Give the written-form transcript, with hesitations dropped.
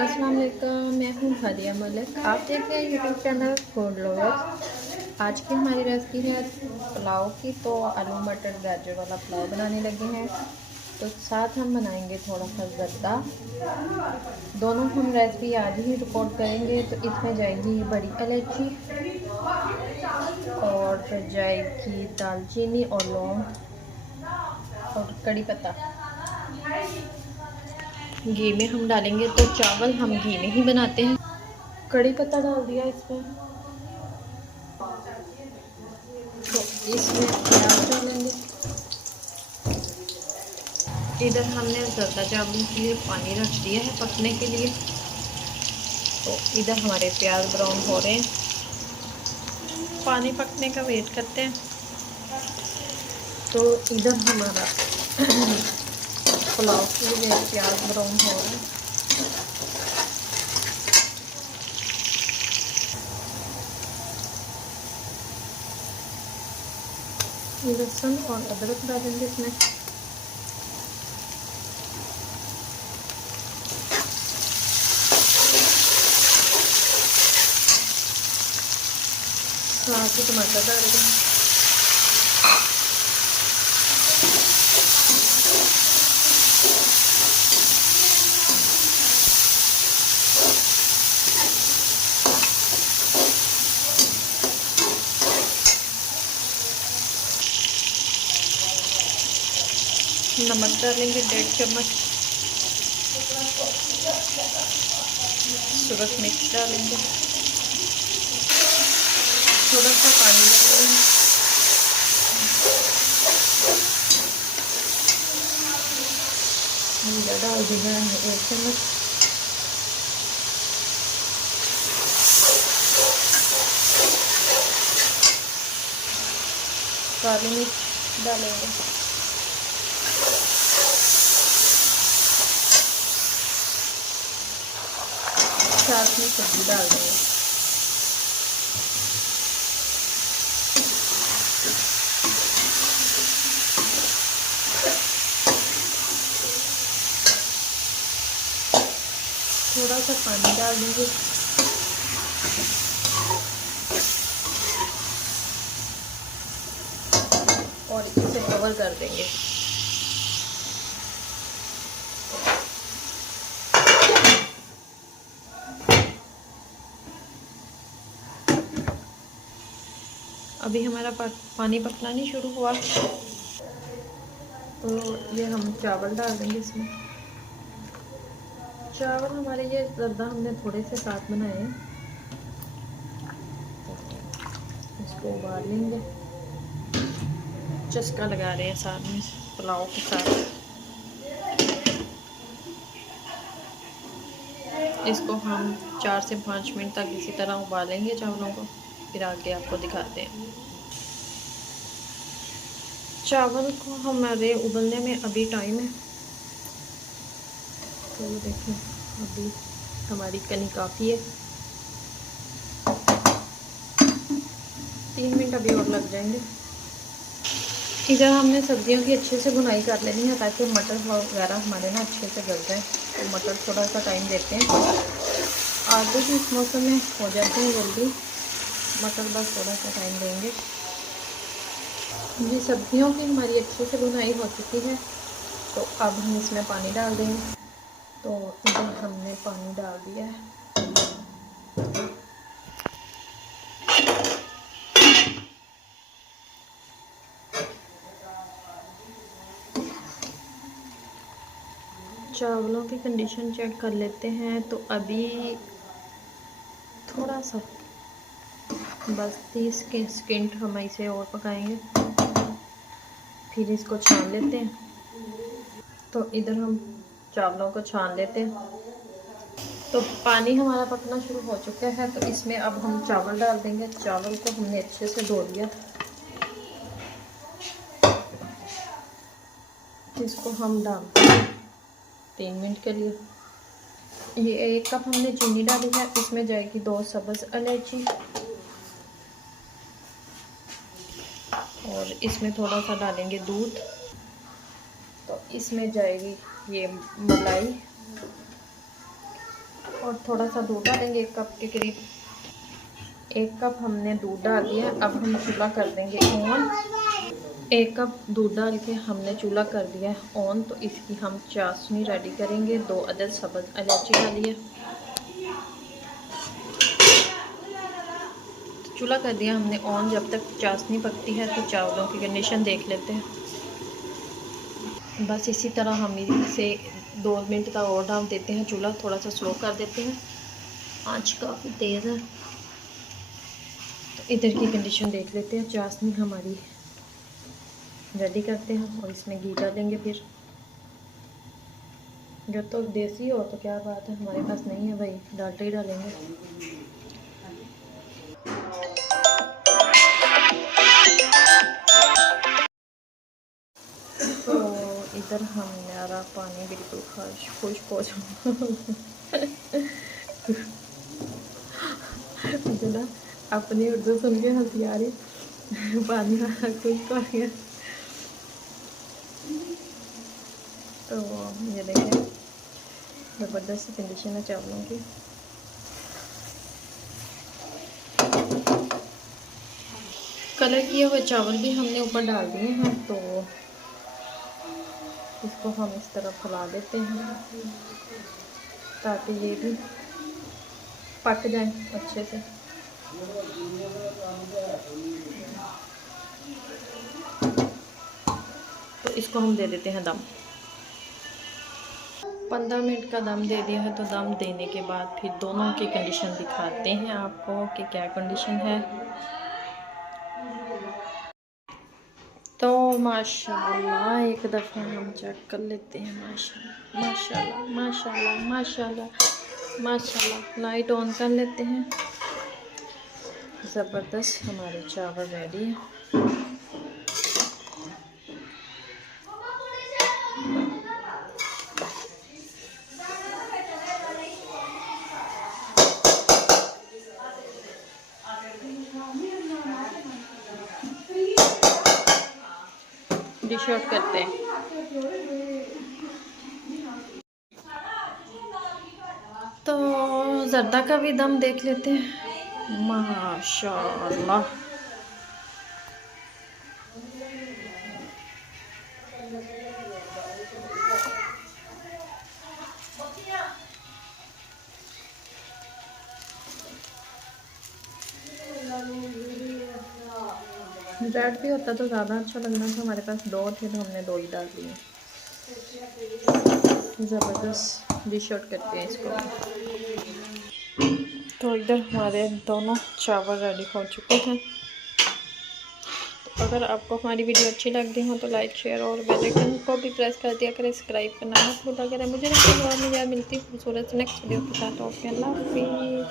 अस्सलाम वालेकुम, मैं हूँ हादिया मलिक। आप देख रहे हैं यूट्यूब चैनल फूड लवर्स। आज की हमारी रेसिपी है पुलाव की। तो आलू मटर गाजर वाला पुलाव बनाने लगे हैं। तो साथ हम बनाएंगे थोड़ा सा ज़र्दा। दोनों हम रेसिपी आज ही रिकॉर्ड करेंगे। तो इसमें जाएगी बड़ी इलायची और जाएगी दालचीनी और लौंग और कड़ी पत्ता। घी में हम डालेंगे, तो चावल हम घी में ही बनाते हैं। कड़ी पत्ता डाल दिया इसमें, तो इसमें प्याज डालेंगे। इधर हमने ज़र्दा चावल के लिए पानी रख दिया है पकने के लिए। तो इधर हमारे प्याज ब्राउन हो रहे हैं, पानी पकने का वेट करते हैं। तो इधर हमारा पुलाव के लिए प्याज ब्राउन हो रहा है। लहसुन और अदरक डालेंगे इसमें। साथ ही टमाटर डाल देंगे। नमक डालेंगे 1.5 चम्मच। सूरज मिर्च डालेंगे। थोड़ा सा पानी डालेंगे। जीरा डाल देना है 1 चम्मच। काली मिर्च डालेंगे। साथ में सब्जी डाल देंगे। थोड़ा सा पानी डाल देंगे और इसे कवर कर देंगे। अभी हमारा पानी पकना नहीं शुरू हुआ, तो ये हम चावल डाल देंगे इसमें। चावल हमारे ये ज़र्दा हमने थोड़े से साथ बनाए हैं, इसको उबाल लेंगे। चस्का लगा रहे हैं साथ में पुलाव के साथ। इसको हम 4 से 5 मिनट तक इसी तरह उबालेंगे चावलों को, फिर आगे आपको दिखाते हैं। चावल को हमारे उबलने में अभी टाइम है। तो ये देखें, अभी हमारी कनी काफ़ी है। 3 मिनट अभी और लग जाएंगे। इधर हमने सब्जियों की अच्छे से भुनाई कर लेनी है, ताकि मटर वगैरह हमारे ना अच्छे से गल जाए। तो मटर थोड़ा सा टाइम देते हैं। आलू भी इस मौसम में हो जाते हैं जल्दी, मटर बस थोड़ा सा टाइम देंगे। ये सब्जियों की हमारी अच्छे से भुनाई हो चुकी है, तो अब हम इसमें पानी डाल देंगे। तो इधर हमने पानी डाल दिया है। चावलों की कंडीशन चेक कर लेते हैं। तो अभी थोड़ा सा बस 30 के सेकंड हम इसे और पकाएंगे, फिर इसको छान लेते हैं। तो इधर हम चावलों को छान लेते हैं। तो पानी हमारा पकना शुरू हो चुका है, तो इसमें अब हम चावल डाल देंगे। चावल को हमने अच्छे से धो लिया। इसको हम डालते हैं 3 मिनट के लिए। ये 1 कप हमने चीनी डाली है। इसमें जाएगी 2 सब्ज़ इलायची और इसमें थोड़ा सा डालेंगे दूध। तो इसमें जाएगी ये मलाई और थोड़ा सा दूध डालेंगे, 1 कप के करीब। 1 कप हमने दूध डाल दिया। अब हम चूल्हा कर देंगे ऑन। 1 कप दूध डाल के हमने चूल्हा कर दिया है ऑन। तो इसकी हम चाशनी रेडी करेंगे। 2 अदद सब्ज़ इलायची डालिए। तो चूल्हा कर दिया हमने ऑन। जब तक चाशनी पकती है तो चावलों की कंडीशन देख लेते हैं। बस इसी तरह हम इसे 2 मिनट का और डाल देते हैं। चूल्हा थोड़ा सा स्लो कर देते हैं, आँच काफ़ी तेज़ है। तो इधर की कंडीशन देख लेते हैं। चाशनी हमारी रेडी करते हैं और इसमें घी डालेंगे। फिर जो तो देसी हो तो क्या बात है, हमारे पास नहीं है भाई, डालते ही डालेंगे। तो इधर हमारा पानी बिल्कुल खुश्क हो जाए। मुझे ना अपनी उर्दू सुन के हंसी आ रही। पानी खुश्क हो गया। तो ये देखें, ज़बरदस्त कंडीशन है चावलों की। कलर किए हुए चावल भी हमने ऊपर डाल दिए हैं। तो इसको हम इस तरह फैला देते हैं ताकि ये भी पक जाए अच्छे से। तो इसको हम दे देते हैं दम। 15 मिनट का दम दे दिया है। तो दम देने के बाद फिर दोनों की कंडीशन दिखाते हैं आपको कि क्या कंडीशन है। तो माशाल्लाह एक दफ़ा हम चेक कर लेते हैं। माशाल्लाह माशाल्लाह माशाल्लाह माशाल्लाह माशाल्लाह। लाइट ऑन कर लेते हैं। ज़बरदस्त हमारे चावल रेडी है। डिश आउट करते हैं। तो ज़र्दा का भी दम देख लेते हैं। माशाल्लाह रेड भी होता तो ज़्यादा अच्छा लगना था। हमारे पास 2 थे तो हमने 2 ही डाल दिए। ज़बरदस्त डिश आउट करते हैं इसको। तो इधर हमारे दोनों चावल रेडी हो चुके हैं। तो अगर आपको हमारी वीडियो अच्छी लग रही हो तो लाइक शेयर और बेल आइकन को भी प्रेस कर दिया करें। सब्सक्राइब करना मत भूला करें। मुझे मिलती खूबसूरत नेक्स्ट वीडियो के साथ। ओके, अल्लाह हाफिज़।